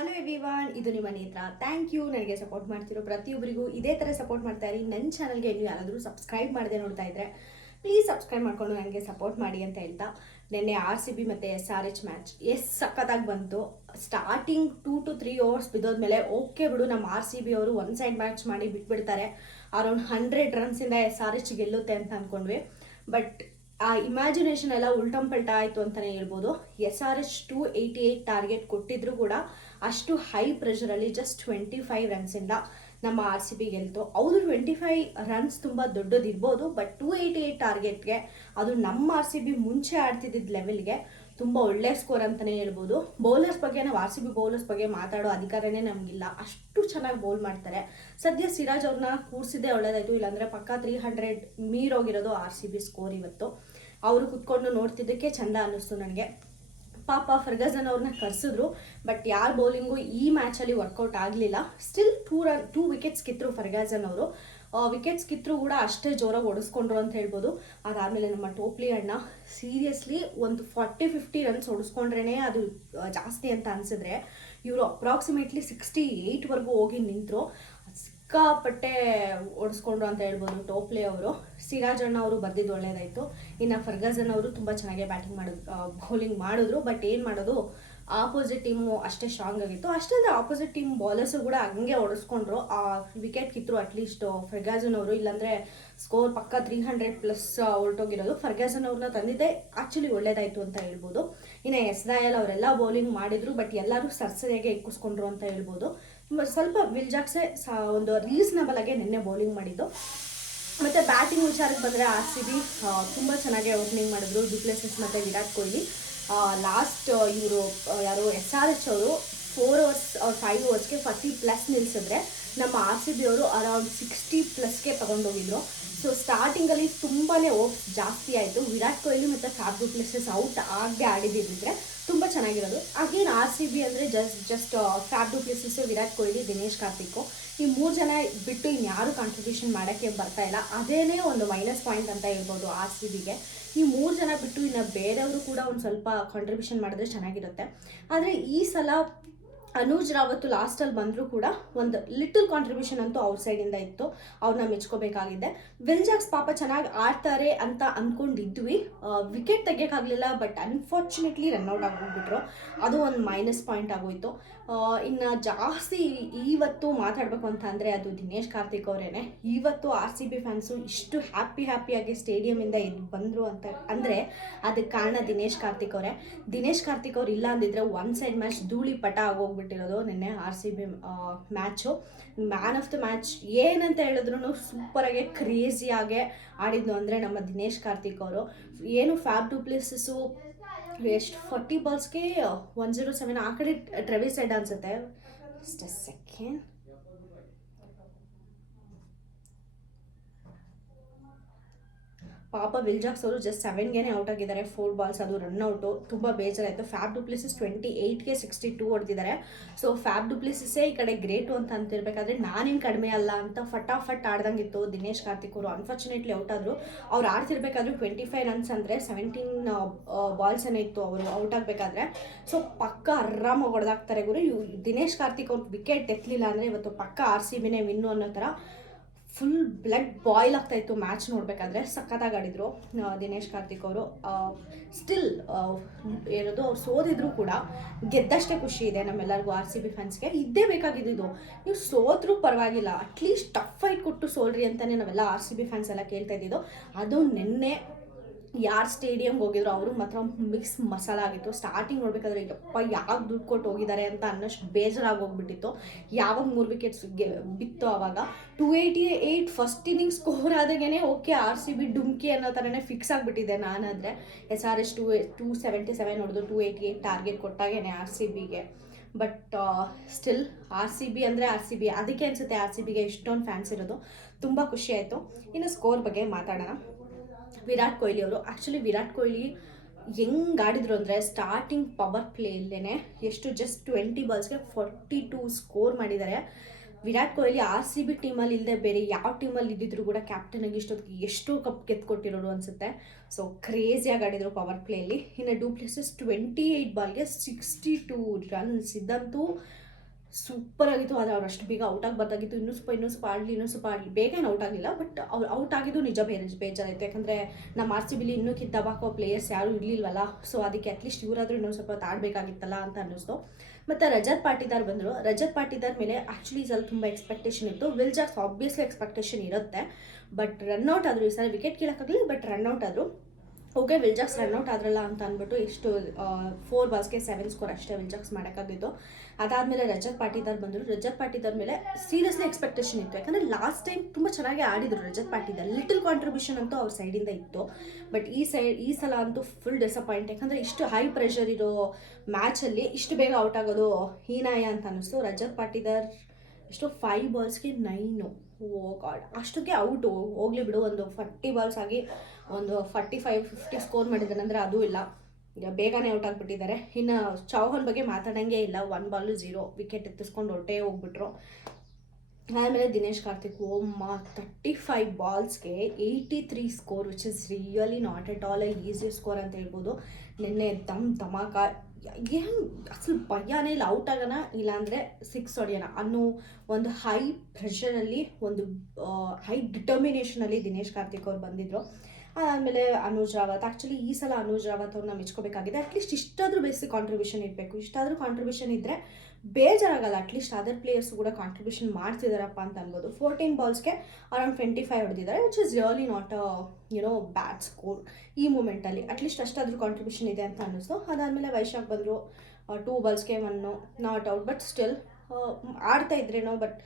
Hello everyone, ಇದು ನಿಮ್ಮ ನೇತ್ರ. ಥ್ಯಾಂಕ್ ಯು ನನಗೆ ಸಪೋರ್ಟ್ ಮಾಡ್ತಿರೋ ಪ್ರತಿಯೊಬ್ಬರಿಗೂ ಇದೇ ಥರ ಸಪೋರ್ಟ್ ಮಾಡ್ತಾ ಇರಿ. ನನ್ನ ಚಾನಲ್ಗೆ ಇನ್ನೂ ಯಾರಾದರೂ ಸಬ್ಸ್ಕ್ರೈಬ್ ಮಾಡದೆ ನೋಡ್ತಾ ಇದ್ದರೆ ಪ್ಲೀಸ್ ಸಬ್ಸ್ಕ್ರೈಬ್ ಮಾಡ್ಕೊಂಡು ನನಗೆ ಸಪೋರ್ಟ್ ಮಾಡಿ ಅಂತ ಹೇಳ್ತಾ, ನಿನ್ನೆ RCB ಮತ್ತು SRH ಮ್ಯಾಚ್ ಸಖತ್ತಾಗಿ ಬಂತು. ಸ್ಟಾರ್ಟಿಂಗ್ 2 to 3 hours ಬಿದ್ದೋದ್ಮೇಲೆ ಓಕೆ ಬಿಡು, ನಮ್ಮ RCB ಅವರು ಒನ್ ಸೈಡ್ ಮ್ಯಾಚ್ ಮಾಡಿ ಬಿಟ್ಬಿಡ್ತಾರೆ, ಅರೌಂಡ್ 100 ರನ್ಸಿಂದ SRH ಗೆಲ್ಲುತ್ತೆ ಅಂತ ಅಂದ್ಕೊಂಡ್ವಿ. ಬಟ್ ಆ ಇಮ್ಯಾಜಿನೇಷನ್ ಎಲ್ಲ ಉಲ್ಟಂಪಲ್ಟ ಆಯಿತು ಅಂತಲೇ ಹೇಳ್ಬೋದು. SRH 288 ಟಾರ್ಗೆಟ್ ಕೊಟ್ಟಿದ್ರು ಕೂಡ ಅಷ್ಟು ಹೈ ಪ್ರೆಷರಲ್ಲಿ ಜಸ್ಟ್ 25 ರನ್ಸಿಂದ ನಮ್ಮ RCB ಗೆಲ್ತು. ಹೌದು, 25 ರನ್ಸ್ ತುಂಬ ದೊಡ್ಡದಿರ್ಬೋದು, ಬಟ್ 288 ಟಾರ್ಗೆಟ್ಗೆ ಅದು ನಮ್ಮ RCB ಮುಂಚೆ ಆಡ್ತಿದ್ದ ಲೆವೆಲ್ಗೆ ತುಂಬ ಒಳ್ಳೆ ಸ್ಕೋರ್ ಅಂತಲೇ ಹೇಳ್ಬೋದು. ಬೌಲರ್ಸ್ ಬಗ್ಗೆ ನಾವು RCB ಬೌಲರ್ಸ್ ಬಗ್ಗೆ ಮಾತಾಡೋ ಅಧಿಕಾರನೇ ನಮಗಿಲ್ಲ, ಅಷ್ಟು ಚೆನ್ನಾಗಿ ಬೌಲ್ ಮಾಡ್ತಾರೆ. ಸದ್ಯ ಸಿರಾಜ್ ಅವ್ರನ್ನ ಕೂರಿಸಿದ್ದೇ ಒಳ್ಳೇದಾಯಿತು, ಇಲ್ಲಾಂದರೆ ಪಕ್ಕ 300 ಮೀರೋಗಿರೋದು RCB ಸ್ಕೋರ್ ಇವತ್ತು. ಅವರು ಕುತ್ಕೊಂಡು ನೋಡ್ತಿದ್ದಕ್ಕೆ ಚಂದ ಅನ್ನಿಸ್ತು ನನಗೆ. ಪಾಪ ಫರ್ಗಸನ್ ಅವ್ರನ್ನ ಕರೆಸಿದ್ರು, ಬಟ್ ಯಾರ ಬೌಲಿಂಗು ಈ ಮ್ಯಾಚಲ್ಲಿ ವರ್ಕೌಟ್ ಆಗಲಿಲ್ಲ. ಸ್ಟಿಲ್ 2 ವಿಕೆಟ್ಸ್ ಕಿತ್ತರು ಫರ್ಗಸನ್ ಅವರು. ವಿಕೆಟ್ಸ್ ಕಿತ್ತರು ಕೂಡ ಅಷ್ಟೇ ಜೋರಾಗಿ ಹೊಡೆಸ್ಕೊಂಡ್ರು ಅಂತ ಹೇಳ್ಬೋದು. ಅದಾದಮೇಲೆ ನಮ್ಮ ಟೋಪ್ಲಿ ಅಣ್ಣ ಸೀರಿಯಸ್ಲಿ ಒಂದು 40-50 ರನ್ಸ್ ಹೊಡೆಸ್ಕೊಂಡ್ರೇ ಅದು ಜಾಸ್ತಿ ಅಂತ ಅನಿಸಿದ್ರೆ, ಇವರು ಅಪ್ರಾಕ್ಸಿಮೇಟ್ಲಿ 68ವರೆಗೂ ಹೋಗಿ ನಿಂತರು. ಸಿಕ್ಕಾಪಟ್ಟೆ ಓಡಿಸ್ಕೊಂಡ್ರು ಅಂತ ಹೇಳ್ಬೋದು ಟೋಪ್ಲೆ ಅವರು. ಸಿರಾಜ್ ಅಣ್ಣ ಅವರು ಬರ್ದಿದ್ದು ಒಳ್ಳೇದಾಯಿತು. ಇನ್ನು ಫರ್ಗಸನ್ ಅವರು ತುಂಬ ಚೆನ್ನಾಗಿ ಬೌಲಿಂಗ್ ಮಾಡಿದ್ರು. ಬಟ್ ಏನು ಮಾಡೋದು, ಆಪೋಸಿಟ್ ಟೀಮು ಅಷ್ಟೇ ಸ್ಟ್ರಾಂಗ್ ಆಗಿತ್ತು. ಅಷ್ಟೇ ಆಪೋಸಿಟ್ ಟೀಮ್ ಬೌಲರ್ಸು ಕೂಡ ಹಂಗೆ ಹೊಡೆಸ್ಕೊಂಡ್ರು. ವಿಕೆಟ್ ಕಿತ್ತರು ಅಟ್ಲೀಸ್ಟ್ ಫರ್ಗಸನ್ ಅವರು, ಇಲ್ಲಾಂದರೆ ಸ್ಕೋರ್ ಪಕ್ಕ 300+ ಹೊರಟೋಗಿರೋದು. ಫರ್ಗಸನ್ ಅವ್ರನ್ನ ತಂದಿದ್ದೆ ಆ್ಯಕ್ಚುಲಿ ಒಳ್ಳೇದಾಯಿತು ಅಂತ ಹೇಳ್ಬೋದು. ಇನ್ನು SRH ಅವರೆಲ್ಲ ಬೌಲಿಂಗ್ ಮಾಡಿದ್ರು, ಬಟ್ ಎಲ್ಲರೂ ಸರ್ಸರಿಯಾಗಿ ಎಕ್ಕಿಸ್ಕೊಂಡ್ರು ಅಂತ ಹೇಳ್ಬೋದು. ಸ್ವಲ್ಪ ವಿಲ್ ಜಾಕ್ಸೆ ಒಂದು ರೀಸನಬಲ್ ಆಗಿ ನಿನ್ನೆ ಬೌಲಿಂಗ್ ಮಾಡಿದ್ದು. ಮತ್ತು ಬ್ಯಾಟಿಂಗ್ ವಿಚಾರಕ್ಕೆ ಬಂದರೆ RCB ತುಂಬ ಚೆನ್ನಾಗಿ ಓಪನಿಂಗ್ ಮಾಡಿದ್ರು ಡು ಪ್ಲೆಸಿಸ್ ಮತ್ತು ವಿರಾಟ್ ಕೊಹ್ಲಿ. ಲಾಸ್ಟ್ ಇವರು ಯಾರು SRH ಅವರು 4 overs 5 ಓವರ್ಸ್ಗೆ 40+ ನಿಲ್ಲಿಸಿದ್ರೆ, ನಮ್ಮ RCB ಅವರು ಅರೌಂಡ್ 60+ಗೆ ತೊಗೊಂಡೋಗಿದ್ರು. ಸೊ ಸ್ಟಾರ್ಟಿಂಗಲ್ಲಿ ತುಂಬಾ ಓಪ್ಸ್ ಜಾಸ್ತಿ ಆಯಿತು. ವಿರಾಟ್ ಕೊಹ್ಲಿ ಮತ್ತು ಫ್ಯಾಬ್ ಡು ಪ್ಲೆಸಿಸ್ ಔಟ್ ಆಗದೆ ಆಡಿದ್ದಿದ್ರೆ ತುಂಬ ಚೆನ್ನಾಗಿರೋದು. ಅಗೇನ್ RCB ಅಂದರೆ just Faf du Plessis, Virat Kohli, Dinesh Karthik, ಈ 3 ಜನ ಬಿಟ್ಟು ಇನ್ಯಾರು ಕಾಂಟ್ರಿಬ್ಯೂಷನ್ ಮಾಡೋಕ್ಕೆ ಬರ್ತಾ ಇಲ್ಲ. ಅದೇನೇ ಒಂದು ಮೈನಸ್ ಪಾಯಿಂಟ್ ಅಂತ ಹೇಳ್ಬೋದು RCBಗೆ. ಈ 3 ಜನ ಬಿಟ್ಟು ಇನ್ನು ಬೇರೆಯವರು ಕೂಡ ಒಂದು ಸ್ವಲ್ಪ ಕಾಂಟ್ರಿಬ್ಯೂಷನ್ ಮಾಡಿದ್ರೆ ಚೆನ್ನಾಗಿರುತ್ತೆ. ಆದರೆ ಈ ಸಲ ಅನುಜ್ ರಾವತ್ ಲಾಸ್ಟಲ್ಲಿ ಬಂದರೂ ಕೂಡ ಒಂದು ಲಿಟಲ್ ಕಾಂಟ್ರಿಬ್ಯೂಷನ್ ಅಂತೂ ಔಟ್ ಸೈಡಿಂದ ಇತ್ತು, ಅವ್ರನ್ನ ಮೆಚ್ಕೋಬೇಕಾಗಿದೆ. ವಿಲ್ ಜಾಕ್ಸ್ ಪಾಪ ಚೆನ್ನಾಗಿ ಆಡ್ತಾರೆ ಅಂತ ಅಂದ್ಕೊಂಡಿದ್ವಿ. ವಿಕೆಟ್ ತೆಗಿಯೋಕ್ಕಾಗಲಿಲ್ಲ, ಬಟ್ ಅನ್ಫಾರ್ಚುನೇಟ್ಲಿ ರನ್ಔಟ್ ಆಗೋಗ್ಬಿಟ್ರು. ಅದು ಒಂದು ಮೈನಸ್ ಪಾಯಿಂಟ್ ಆಗೋಯಿತು. ಇನ್ನು ಜಾಸ್ತಿ ಇವತ್ತು ಮಾತಾಡಬೇಕು ಅಂತ ಅಂದರೆ ಅದು ದಿನೇಶ್ ಕಾರ್ತಿಕ್ ಅವರೇನೆ. ಇವತ್ತು RCB ಫ್ಯಾನ್ಸು ಇಷ್ಟು ಹ್ಯಾಪಿಯಾಗಿ ಸ್ಟೇಡಿಯಮಿಂದ ಎದ್ದು ಬಂದರು ಅಂತ ಅಂದರೆ ಅದಕ್ಕೆ ಕಾರಣ ದಿನೇಶ್ ಕಾರ್ತಿಕ್ ಅವರೇ. ದಿನೇಶ್ ಕಾರ್ತಿಕ್ ಅವ್ರು ಇಲ್ಲ ಅಂದಿದ್ರೆ ಒನ್ ಸೈಡ್ ಮ್ಯಾಚ್ ಧೂಳಿ ಪಟ ಆಗೋಗ್ಬಿಟ್ಟಿರೋದು ನಿನ್ನೆ RCB match. Man of the match ಏನಂತ ಹೇಳಿದ್ರು ಸೂಪರಾಗಿ ಕ್ರೇಜಿಯಾಗೆ ಆಡಿದ್ನು ಅಂದರೆ ನಮ್ಮ ದಿನೇಶ್ ಕಾರ್ತಿಕ್ ಅವರು. ಏನು ಫ್ಯಾಬ್ ಡು ಪ್ಲೆಸಿಸ್ಸು ಎಷ್ಟು 40 ಬಾಲ್ಸ್ಗೆ 107 ಆ ಕಡೆ ಟ್ರೆವಿಸ್ ಹೆಡ್ ಅನ್ಸುತ್ತೆ. Just a second. ಪಾಪ ವಿಲ್ ಜಾಕ್ಸ್ ಅವರು ಜಸ್ಟ್ 7ಗೆ ಔಟ್ ಆಗಿದ್ದಾರೆ, 4 ಬಾಲ್ಸ್, ಅದು ರನ್ಔಟು. ತುಂಬ ಬೇಜಾರಾಯಿತು. ಫ್ಯಾಬ್ ಡು ಪ್ಲೆಸಿಸ್ 28ಗೆ 62 ಹೊಡೆದಿದ್ದಾರೆ. ಸೊ ಫ್ಯಾಬ್ ಡು ಪ್ಲೆಸಿಸ್ಸೇ ಈ ಕಡೆ ಗ್ರೇಟು ಅಂತ ಅಂತಿರ್ಬೇಕಾದ್ರೆ ನಾನೇನು ಕಡಿಮೆ ಅಲ್ಲ ಅಂತ ಫಟಾಫಟ್ ಆಡ್ದಂಗಿತ್ತು ದಿನೇಶ್ ಕಾರ್ತಿಕ್ ಅವರು. ಅನ್ಫಾರ್ಚುನೇಟ್ಲಿ ಔಟ್ ಆದರು. ಅವ್ರು ಆಡ್ತಿರ್ಬೇಕಾದ್ರೆ 25 ರನ್ಸ್ ಅಂದರೆ 17 ಬಾಲ್ಸ್ ಏನೋ ಇತ್ತು ಅವರು ಔಟ್ ಆಗಬೇಕಾದ್ರೆ. ಸೊ ಪಕ್ಕ ಆರಾಮಾಗಿ ಹೊಡೆದಾಕ್ತಾರೆ ಗುರು. ದಿನೇಶ್ ಕಾರ್ತಿಕ್ ಅವ್ರು ವಿಕೆಟ್ ಎತ್ತಲಿಲ್ಲ ಅಂದರೆ ಇವತ್ತು ಪಕ್ಕ RCBನೇ ವಿನ್ನು ಅನ್ನೋ ಥರ ಫುಲ್ ಬ್ಲಡ್ ಬಾಯ್ಲ್ ಆಗ್ತಾಯಿತ್ತು ಮ್ಯಾಚ್ ನೋಡಬೇಕಾದ್ರೆ. ಸಖತ್ತಾಗಿ ಆಡಿದರು ದಿನೇಶ್ ಕಾರ್ತಿಕ್ ಅವರು. ಸ್ಟಿಲ್ ಏನದು ಅವ್ರು ಸೋದಿದ್ರು ಕೂಡ ಗೆದ್ದಷ್ಟೇ ಖುಷಿ ಇದೆ ನಮ್ಮೆಲ್ಲರಿಗೂ RCB ಫ್ಯಾನ್ಸ್ಗೆ. ಇದ್ದೇ ಬೇಕಾಗಿದ್ದು. ನೀವು ಸೋದ್ರೂ ಪರವಾಗಿಲ್ಲ, ಅಟ್ಲೀಸ್ಟ್ ಟಫ್ ಫೈಟ್ ಕೊಟ್ಟು ಸೋಲ್ರಿ ಅಂತಲೇ ನಾವೆಲ್ಲ RCB ಫ್ಯಾನ್ಸ್ ಎಲ್ಲ ಕೇಳ್ತಾ ಇದ್ದಿದ್ದು. ಅದು ನಿನ್ನೆ ಯಾರು ಸ್ಟೇಡಿಯಮ್ಗೆ ಹೋಗಿದ್ರು ಅವರು ಮಾತ್ರ ಮಿಕ್ಸ್ ಮಸಾಲ ಆಗಿತ್ತು. ಸ್ಟಾರ್ಟಿಂಗ್ ನೋಡ್ಬೇಕಾದ್ರೆ ಯಪ್ಪ ಯಾಕೆ ದುಡ್ಡು ಕೊಟ್ಟು ಹೋಗಿದ್ದಾರೆ ಅಂತ ಅನ್ನೋಷ್ಟು ಬೇಜಾರಾಗಿ ಹೋಗ್ಬಿಟ್ಟಿತ್ತು. ಯಾವಾಗ 3 ವಿಕೆಟ್ಸ್ ಬಿತ್ತು ಆವಾಗ 288 ಫಸ್ಟ್ ಇನ್ನಿಂಗ್ ಸ್ಕೋರ್ ಆದಾಗೇ ಓಕೆ RCB ಡುಮ್ಕಿ ಅನ್ನೋ ಥರನೇ ಫಿಕ್ಸ್ ಆಗಿಬಿಟ್ಟಿದೆ ನಾನಾದರೆ. SRH 277 ಹೊಡೆದು 288 ಟಾರ್ಗೆಟ್ ಕೊಟ್ಟಾಗೇ RCBಗೆ. ಬಟ್ ಸ್ಟಿಲ್ RCB ಅಂದರೆ RCB, ಅದಕ್ಕೆ ಅನಿಸುತ್ತೆ RCBಗೆ ಇಷ್ಟೊಂದು ಫ್ಯಾನ್ಸ್ ಇರೋದು. ತುಂಬ ಖುಷಿ ಆಯಿತು. ಇನ್ನು ಸ್ಕೋರ್ ಬಗ್ಗೆ ಮಾತಾಡೋಣ. ವಿರಾಟ್ ಕೊಹ್ಲಿ ಅವರು, ಆ್ಯಕ್ಚುಲಿ ವಿರಾಟ್ ಕೊಹ್ಲಿ ಹೆಂಗೆ ಆಡಿದ್ರು ಅಂದರೆ ಸ್ಟಾರ್ಟಿಂಗ್ ಪವರ್ ಪ್ಲೇಯಲ್ಲೇ ಎಷ್ಟು ಜಸ್ಟ್ 20 ಬಾಲ್ಸ್ಗೆ 42 ಸ್ಕೋರ್ ಮಾಡಿದ್ದಾರೆ. ವಿರಾಟ್ ಕೊಹ್ಲಿ RCB ಟೀಮಲ್ಲಿ ಇಲ್ಲದೆ ಬೇರೆ ಯಾವ ಟೀಮಲ್ಲಿ ಇದ್ದಿದ್ರು ಕೂಡ ಕ್ಯಾಪ್ಟನ್ ಆಗಿ ಇಷ್ಟೊತ್ತಿಗೆ ಎಷ್ಟು ಕಪ್ ಗೆದ್ಕೊಟ್ಟಿರೋರು ಅನಿಸುತ್ತೆ. ಸೊ ಕ್ರೇಜಿಯಾಗಿ ಆಡಿದರು ಪವರ್ ಪ್ಲೇಯಲ್ಲಿ. ಇನ್ನು ಡು ಪ್ಲೆಸಿಸ್ 28 ಬಾಲ್ಗೆ 62 ರನ್ಸ್. ಇದಂತೂ ಸೂಪರ್ ಆಗಿತ್ತು. ಆದರೆ ಅವ್ರು ಅಷ್ಟು ಬೇಗ ಔಟ್ ಆಗಬಾರ್ದಾಗಿತ್ತು. ಇನ್ನೂ ಸ್ವಲ್ಪ ಆಡಲಿ ಬೇಗ ಏನು ಔಟ್ ಆಗಲಿಲ್ಲ. ಬಟ್ ಅವ್ರು ಔಟ್ ಆಗಿದ್ದು ನಿಜ ಬೇಜಾರಾಯಿತು. ಯಾಕಂದರೆ ನಮ್ಮ ಆರ್ ಸಿ ಬಿಲಿ ಇನ್ನೂ ದಬಾಕೋ ಪ್ಲೇಯರ್ಸ್ ಯಾರೂ ಇರಲಿಲ್ವಲ್ಲ. ಸೊ ಅದಕ್ಕೆ ಅಟ್ಲೀಸ್ಟ್ ಇವರಾದರೂ ಇನ್ನೊಂದು ಸ್ವಲ್ಪ ಹೊತ್ತು ಆಡಬೇಕಾಗಿತ್ತಲ್ಲ ಅಂತ ಅನ್ನಿಸ್ತು. ಮತ್ತು ರಜತ್ ಪಾಟಿದಾರ್ ಬಂದರು. ರಜತ್ ಪಾಟಿದಾರ್ ಮೇಲೆ ಆ್ಯಕ್ಚುಲಿ ಈ ಸಲ ತುಂಬ ಎಕ್ಸ್ಪೆಕ್ಟೇಷನ್ ಇತ್ತು. ವಿಲ್ ಜಾಕ್ಸ್ ಆಬ್ವಿಯಸ್ಲಿ ಎಕ್ಸ್ಪೆಕ್ಟೇಷನ್ ಇರುತ್ತೆ. ಬಟ್ ರನ್ಔಟ್ ಆದರು. ಈ ಸಲ ವಿಕೆಟ್ ಕೀಳಕ್ಕಾಗಲಿ, ಬಟ್ ರನ್ಔಟ್ ಆದರು. ಓಕೆ, ವಿಲ್ ಜಾಕ್ಸ್ ರನ್ಔಟ್ ಆದ್ರಲ್ಲ ಅಂತ ಅಂದ್ಬಿಟ್ಟು ಎಷ್ಟು 4 ಬಾಲ್ಸ್ಗೆ 7 ಸ್ಕೋರ್ ಅಷ್ಟೇ ವಿಲ್ ಜಾಕ್ಸ್ ಮಾಡೋಕ್ಕಾಗಿದ್ದು. ಅದಾದಮೇಲೆ ರಜತ್ ಪಾಟಿದಾರ್ ಬಂದರು. ರಜತ್ ಪಾಟಿದಾರ್ ಮೇಲೆ ಸೀರಿಯಸ್ಲಿ ಎಕ್ಸ್ಪೆಕ್ಟೇಷನ್ ಇತ್ತು. ಯಾಕಂದರೆ ಲಾಸ್ಟ್ ಟೈಮ್ ತುಂಬ ಚೆನ್ನಾಗಿ ಆಡಿದರು ರಜತ್ ಪಾಟಿದಾರ್. ಲಿಟಲ್ ಕಾಂಟ್ರಿಬ್ಯೂಷನ್ ಅಂತೂ ಅವ್ರ ಸೈಡಿಂದ ಇತ್ತು. ಬಟ್ ಈ ಸಲ ಅಂತೂ ಫುಲ್ ಡಿಸಪಾಯಿಂಟ್. ಯಾಕಂದರೆ ಇಷ್ಟು ಹೈ ಪ್ರೆಷರ್ ಇರೋ ಮ್ಯಾಚಲ್ಲಿ ಇಷ್ಟು ಬೇಗ ಔಟ್ ಆಗೋದು ಹೀನಾಯ ಅಂತ ಅನ್ನಿಸ್ತು. ರಜತ್ ಪಾಟಿದಾರ್ ಎಷ್ಟು 5 ಬಾಲ್ಸ್ಗೆ 9. ಓ ಗಾಡ್, ಅಷ್ಟಕ್ಕೆ ಔಟು ಹೋಗ್ಲಿ ಬಿಡು. ಒಂದು 40 ಬಾಲ್ಸ್ ಆಗಿ ಒಂದು 45-50 ಸ್ಕೋರ್ ಮಾಡಿದ್ದಾರೆ ಅಂದರೆ ಅದು ಇಲ್ಲ. ಈಗ ಬೇಗನೆ ಔಟ್ ಆಗಿಬಿಟ್ಟಿದ್ದಾರೆ. ಇನ್ನು ಚೌಹಾನ್ ಬಗ್ಗೆ ಮಾತಾಡೋಂಗೆ ಇಲ್ಲ. 1 ಬಾಲು 0 ವಿಕೆಟ್ ಎತ್ತಿಸ್ಕೊಂಡು ಹೊರಟೇ ಹೋಗ್ಬಿಟ್ರು. ಆಮೇಲೆ Dinesh Karthik 35 ಬಾಲ್ಸ್ಗೆ 83 score, which is really not at all easy score ಅಂತ ಹೇಳ್ಬೋದು. ನಿನ್ನೆ ಧಮಾಕ. ಏನು ಅಸಲು ಭಯನೇ ಇಲ್ಲ. ಔಟ್ ಆಗೋಣ, ಇಲ್ಲಾಂದರೆ 6 ಹೊಡೆಯೋಣ ಅನ್ನೋ ಒಂದು ಹೈ ಪ್ರೆಷರಲ್ಲಿ, ಒಂದು ಹೈ ಡಿಟರ್ಮಿನೇಷನಲ್ಲಿ ದಿನೇಶ್ ಕಾರ್ತಿಕ್ ಅವ್ರು ಬಂದಿದ್ದರು. ಆಮೇಲೆ ಅನುಜ್ ರಾವತ್. ಆ್ಯಕ್ಚುಲಿ ಈ ಸಲ ಅನುಜ್ ರಾವತ್ ಅವ್ರನ್ನ ಮೆಚ್ಕೋಬೇಕಾಗಿದೆ. ಅಟ್ಲೀಸ್ಟ್ ಇಷ್ಟಾದರೂ ಬೇಸಿಕ್ ಕಾಂಟ್ರಿಬ್ಯೂಷನ್ ಇರಬೇಕು. ಇಷ್ಟಾದರೂ ಕಾಂಟ್ರಿಬ್ಯೂಷನ್ ಇದ್ದರೆ ಬೇಜಾರಾಗಲ್ಲ. ಅಟ್ಲೀಸ್ಟ್ ಅದರ್ ಪ್ಲೇಯರ್ಸು ಕೂಡ ಕಾಂಟ್ರಿಬ್ಯೂಷನ್ ಮಾಡ್ತಿದ್ದಾರಪ್ಪ ಅಂತ ಅನ್ಬೋದು. 14 ಬಾಲ್ಸ್ಗೆ ಅರೌಂಡ್ 25 ಹೊಡೆದಿದ್ದಾರೆ, which is really not bad score ಈ ಮೂಮೆಂಟಲ್ಲಿ. ಅಟ್ಲೀಸ್ಟ್ ಅಷ್ಟಾದರೂ ಕಾಂಟ್ರಿಬ್ಯೂಷನ್ ಇದೆ ಅಂತ ಅನ್ನಿಸ್ತು. ಅದಾದಮೇಲೆ ವೈಶಾಖ್ ಬಂದರು. 2 ಬಾಲ್ಸ್ಗೆ 1 ನಾಟ್ ಔಟ್. ಬಟ್ ಸ್ಟಿಲ್ ಆಡ್ತಾ ಇದ್ರೇನೋ. ಬಟ್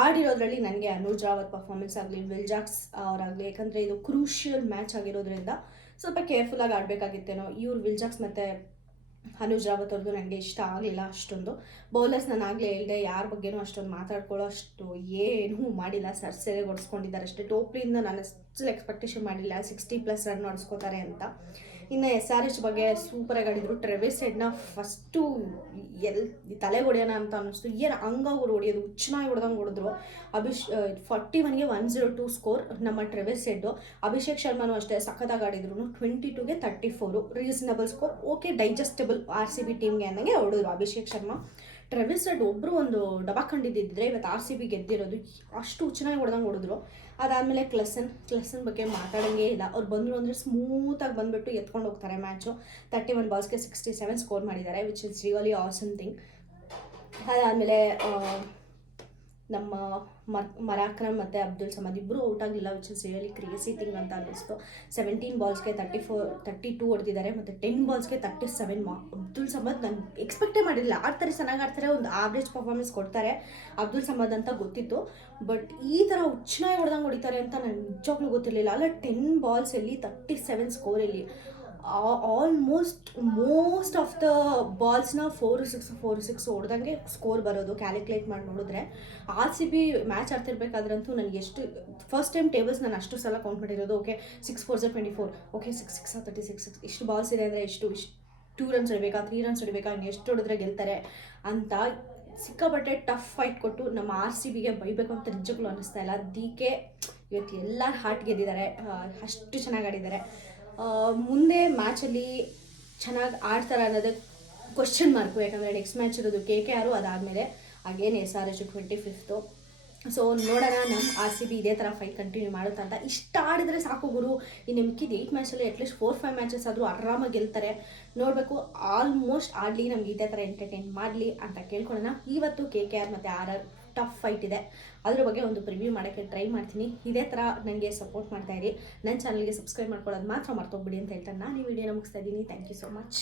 ಆಡಿರೋದ್ರಲ್ಲಿ ನನಗೆ ಅನುಜ್ ರಾವತ್ ಪರ್ಫಾರ್ಮೆನ್ಸ್ ಆಗಲಿ, ವಿಲ್ ಜಾಕ್ಸ್ ಅವರಾಗಲಿ, ಯಾಕಂದರೆ ಇದು ಕ್ರೂಷಿಯಲ್ ಮ್ಯಾಚ್ ಆಗಿರೋದ್ರಿಂದ ಸ್ವಲ್ಪ ಕೇರ್ಫುಲ್ಲಾಗಿ ಆಡಬೇಕಾಗಿತ್ತೇನೋ. ಇವ್ರು ವಿಲ್ ಜಾಕ್ಸ್ ಮತ್ತು ಅನುಜ್ ರಾವತ್ ಅವ್ರದ್ದು ನನಗೆ ಇಷ್ಟ ಆಗಲಿಲ್ಲ ಅಷ್ಟೊಂದು. ಬೌಲರ್ಸ್ ನಾನು ಆಗಲೇ ಹೇಳಿದೆ, ಯಾರ ಬಗ್ಗೆನೂ ಅಷ್ಟೊಂದು ಮಾತಾಡ್ಕೊಳ್ಳೋ ಅಷ್ಟು ಏನೂ ಮಾಡಿಲ್ಲ. ಸೆರೆಗೆ ಹೊಡೆಸ್ಕೊಂಡಿದ್ದಾರೆ ಅಷ್ಟೇ. ಟೋಪ್ಲಿಯಿಂದ ನಾನು ಅಷ್ಟು ಎಕ್ಸ್ಪೆಕ್ಟೇಷನ್ ಮಾಡಿಲ್ಲ 60+ ರನ್ ಹೊಡೆಸ್ಕೋತಾರೆ ಅಂತ. ಇನ್ನು SRH ಬಗ್ಗೆ ಸೂಪರಾಗಿ ಆಡಿದರು. ಟ್ರೆವಿಸ್ ಹೆಡ್ನ ಫಸ್ಟು ತಲೆಗೆ ಹೊಡೆಯೋಣ ಅಂತ ಅನ್ನಿಸ್ತು. ಏನು ಹಂಗಾಗಿ ಹೊಡೆಯೋದು, ಹುಚ್ಚನಾಗಿ ಹೊಡೆದಂಗೆ ಹೊಡೆದ್ರು. 41ಗೆ 102 ಸ್ಕೋರ್ ನಮ್ಮ ಟ್ರೆವಿಸ್ ಹೆಡ್ಡು. ಅಭಿಷೇಕ್ ಶರ್ಮನೂ ಅಷ್ಟೇ ಸಖತ್ತಾಗಿ ಆಡಿದ್ರು. 22ಗೆ 34 reasonable score. Okay, digestible RCB ಟೀಮ್ಗೆ ಅನ್ನಂಗೆ ಹೊಡೆದ್ರು ಅಭಿಷೇಕ್ ಶರ್ಮಾ. ಟ್ರೆವಿಸ್ ಹೆಡ್ ಒಬ್ಬರು ಒಂದು ಡಬಾಕೊಂಡಿದ್ದಿದ್ರೆ ಇವತ್ತು RCB ಗೆದ್ದಿರೋದು. ಅಷ್ಟು ಚೆನ್ನಾಗಿ ಹೊಡೆದಂಗೆ ಹೊಡೆದ್ರು. ಅದಾದಮೇಲೆ ಕ್ಲೆಸನ್ ಬಗ್ಗೆ ಮಾತಾಡೋಂಗೇ ಇಲ್ಲ. ಅವ್ರು ಬಂದರು ಅಂದರೆ ಸ್ಮೂತಾಗಿ ಬಂದುಬಿಟ್ಟು ಎತ್ಕೊಂಡು ಹೋಗ್ತಾರೆ ಮ್ಯಾಚು. 31 ಬಾಲ್ಸ್ಗೆ 67 ಸ್ಕೋರ್ ಮಾಡಿದ್ದಾರೆ, which is really awesome thing. ಅದಾದಮೇಲೆ ನಮ್ಮ ಮರಾಕ್ರಮ್ ಮತ್ತು ಅಬ್ದುಲ್ ಸಮದ್ ಇಬ್ಬರು ಔಟ್ ಆಗಲಿಲ್ಲ, which is really crazy thing ಅಂತ ಅನ್ನಿಸ್ತು. 17 ಬಾಲ್ಸ್ಗೆ 32 ಹೊಡೆದಿದ್ದಾರೆ ಮತ್ತು 10 ಬಾಲ್ಸ್ಗೆ 37. ಅಬ್ದುಲ್ ಸಮದ್ ನಾನು ಎಕ್ಸ್ಪೆಕ್ಟೇ ಮಾಡಿರಲಿಲ್ಲ. ಆಡ್ತಾರೆ, ಚೆನ್ನಾಗಿ ಆಡ್ತಾರೆ, ಒಂದು ಆವ್ರೇಜ್ ಪರ್ಫಾರ್ಮೆನ್ಸ್ ಕೊಡ್ತಾರೆ ಅಬ್ದುಲ್ ಸಮದ್ ಅಂತ ಗೊತ್ತಿತ್ತು. ಬಟ್ ಈ ಥರ ಹುಚ್ಚನಾಗಿ ಹೊಡೆದಂಗೆ ಹೊಡಿತಾರೆ ಅಂತ ನನಗೆ ನಿಜವಾಗ್ಲೂ ಗೊತ್ತಿರಲಿಲ್ಲ. ಅಲ್ಲ, 10 ಬಾಲ್ಸಲ್ಲಿ 37 ಸ್ಕೋರಲ್ಲಿ ಮೋಸ್ಟ್ ಆಫ್ ದ ಬಾಲ್ಸ್ನ 4-6 ಹೊಡೆದಂಗೆ ಸ್ಕೋರ್ ಬರೋದು. ಕ್ಯಾಲ್ಕುಲೇಟ್ ಮಾಡಿ ನೋಡಿದ್ರೆ RCB ಮ್ಯಾಚ್ ಆಡ್ತಿರ್ಬೇಕಾದ್ರಂತೂ ನನಗೆ ಎಷ್ಟು ಫಸ್ಟ್ ಟೈಮ್ ಟೇಬಲ್ಸ್ ನಾನು ಅಷ್ಟು ಸಲ ಕೌಂಟ್ ಮಾಡಿರೋದು. ಓಕೆ, 6 4 24, ಓಕೆ 6 36 ಇಷ್ಟು ಬಾಲ್ಸ್ ಇದೆ ಅಂದರೆ ಇಷ್ಟು 2 ರನ್ಸ್ ಹೊಡಿಬೇಕಾ, 3 ರನ್ಸ್ ಹೊಡಿಬೇಕಾ, ಇನ್ನು ಎಷ್ಟು ಹೊಡೆದ್ರೆ ಗೆಲ್ತಾರೆ ಅಂತ ಸಿಕ್ಕಾಪಟ್ಟೆ ಟಫ್ ಫೈಟ್ ಕೊಟ್ಟು ನಮ್ಮ RCBಗೆ ಬೈಬೇಕು ಅಂತ ನಿಜಕ್ಕೂ ಅನ್ನಿಸ್ತಾ ಇಲ್ಲ. DK ಇವತ್ತು ಎಲ್ಲರ ಹಾರ್ಟ್ ಗೆದ್ದಿದ್ದಾರೆ. ಅಷ್ಟು ಚೆನ್ನಾಗಿ ಆಡಿದ್ದಾರೆ. ಮುಂದೆ ಮ್ಯಾಚಲ್ಲಿ ಚೆನ್ನಾಗಿ ಆಡ್ತಾರೆ ಅನ್ನೋದೇ ಕ್ವಶನ್ ಮಾರ್ಕು. ಯಾಕಂದರೆ ನೆಕ್ಸ್ಟ್ ಮ್ಯಾಚ್ ಇರೋದು KKR, ಅದಾದಮೇಲೆ ಅಗೇನ್ SRH 25th. ಸೊ ನೋಡೋಣ ನಮ್ಮ RCB ಇದೇ ಥರ ಫೈಟ್ ಕಂಟಿನ್ಯೂ ಮಾಡುತ್ತಾ ಅಂತ. ಇಷ್ಟ ಆಡಿದ್ರೆ ಸಾಕು ಗುರು. ಇನ್ನು ಮಿಕ್ಕಿದ 8 ಮ್ಯಾಚಲ್ಲಿ ಅಟ್ಲೀಸ್ಟ್ 4-5 ಮ್ಯಾಚಸ್ ಆದರೂ ಆರಾಮಾಗಿ ಗೆಲ್ತಾರೆ. ನೋಡಬೇಕು, ಆಲ್ಮೋಸ್ಟ್ ಆಡಲಿ, ನಮ್ಗೆ ಇದೇ ಥರ ಎಂಟರ್ಟೈನ್ ಮಾಡಲಿ ಅಂತ ಕೇಳ್ಕೊಳ್ಳೋಣ. ಇವತ್ತು KKR ಮತ್ತು RR ಟಫ್ ಫೈಟ್ ಇದೆ. ಅದ್ರ ಬಗ್ಗೆ ಒಂದು ಪ್ರಿವ್ಯೂ ಮಾಡೋಕ್ಕೆ ಟ್ರೈ ಮಾಡ್ತೀನಿ. ಇದೇ ಥರ ನನಗೆ ಸಪೋರ್ಟ್ ಮಾಡ್ತಾಯಿರಿ. ನನ್ನ ಚಾನಲ್ಗೆ ಸಬ್ಸ್ಕ್ರೈಬ್ ಮಾಡ್ಕೊಳ್ಳೋದು ಮಾತ್ರ ಮರ್ತೋಗ್ಬಿಡಿ ಅಂತ ಹೇಳ್ತಾ ನಾನು ಈ ವಿಡಿಯೋನ ಮುಗಿಸ್ತಾ ಇದ್ದೀನಿ. Thank you so much.